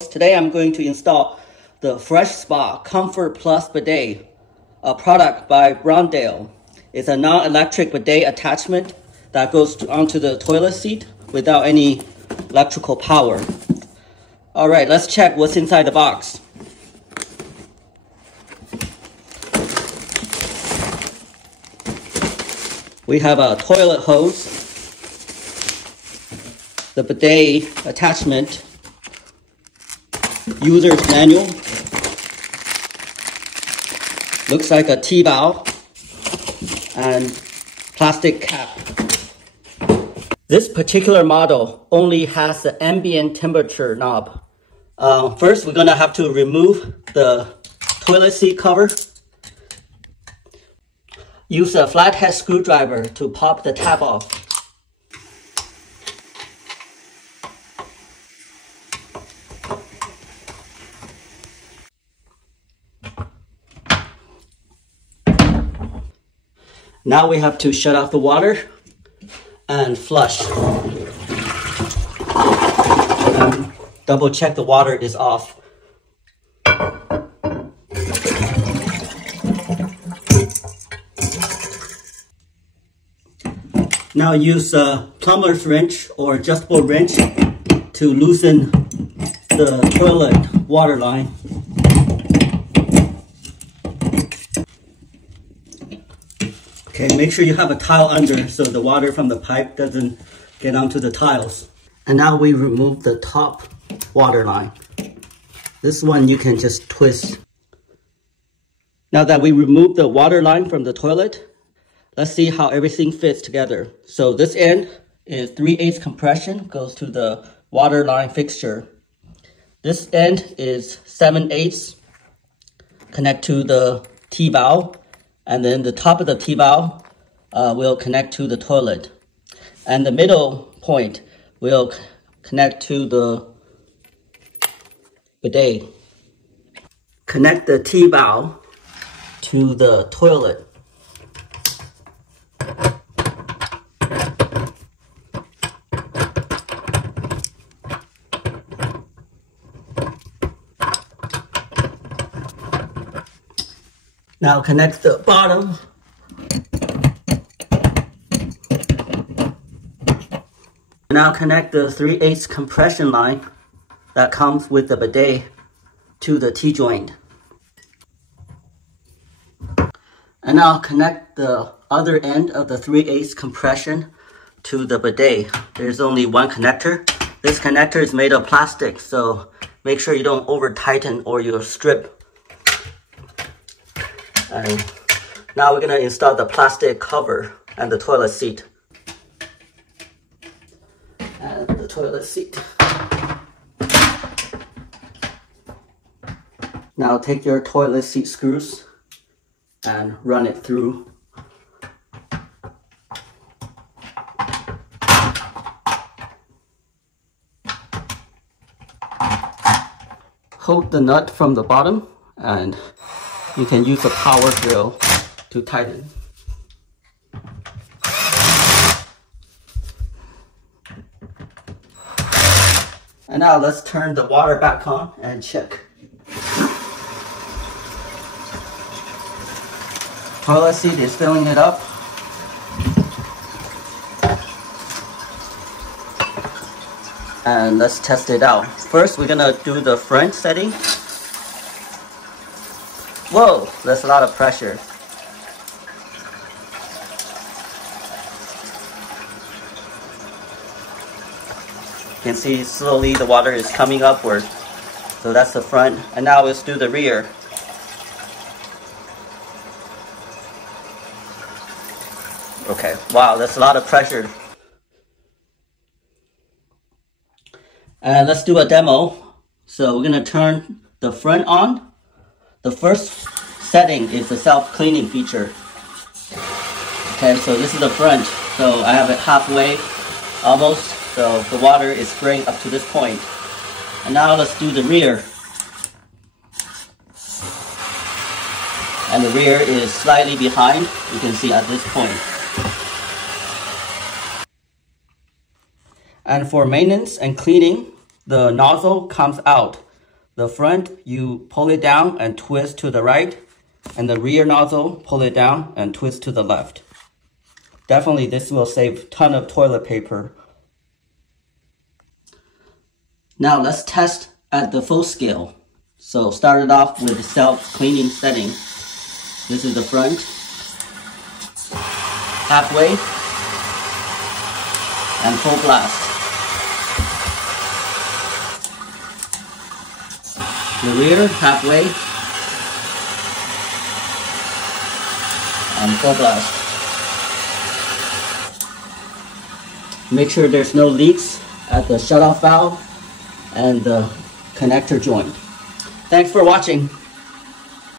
Today I'm going to install the FreshSpa Comfort Plus Bidet, a product by Brondell. It's a non-electric bidet attachment that goes onto the toilet seat without any electrical power. Alright, let's check what's inside the box. We have a toilet hose, the bidet attachment, user's manual, looks like a T-valve, and plastic cap. This particular model only has the ambient temperature knob. First, we're gonna have to remove the toilet seat cover. Use a flathead screwdriver to pop the tab off. Now we have to shut off the water and flush. And double check the water is off. Now use a plumber's wrench or adjustable wrench to loosen the toilet water line. Okay, make sure you have a tile under so the water from the pipe doesn't get onto the tiles. And now we remove the top water line. This one you can just twist. Now that we removed the water line from the toilet, let's see how everything fits together. So this end is 3/8 compression, goes to the water line fixture. This end is 7/8, connect to the T-valve. And then the top of the T-valve will connect to the toilet. And the middle point will connect to the bidet. Connect the T-valve to the toilet. Now connect the bottom. Now connect the 3/8 compression line that comes with the bidet to the T-joint. And now connect the other end of the 3/8 compression to the bidet. There's only one connector. This connector is made of plastic, so make sure you don't over tighten or you'll strip. And now we're gonna install the plastic cover and the toilet seat. And the toilet seat. Now take your toilet seat screws and run it through. Hold the nut from the bottom and you can use a power drill to tighten. And now let's turn the water back on and check. Toilet seat is filling it up. And let's test it out. First, we're gonna do the front setting. Whoa, that's a lot of pressure. You can see slowly the water is coming upward. So that's the front. And now let's do the rear. Okay, wow, that's a lot of pressure. And let's do a demo. So we're gonna turn the front on. The first setting is the self-cleaning feature. Okay, so this is the front. So I have it halfway, almost. So the water is spraying up to this point. And now let's do the rear. And the rear is slightly behind, you can see at this point. And for maintenance and cleaning, the nozzle comes out The front, you pull it down and twist to the right, and the rear nozzle, pull it down and twist to the left. Definitely this will save a ton of toilet paper. Now let's test at the full scale. So start it off with the self-cleaning setting. This is the front, halfway, and full blast. The rear, halfway, and full blast. Make sure there's no leaks at the shutoff valve and the connector joint. Thanks for watching.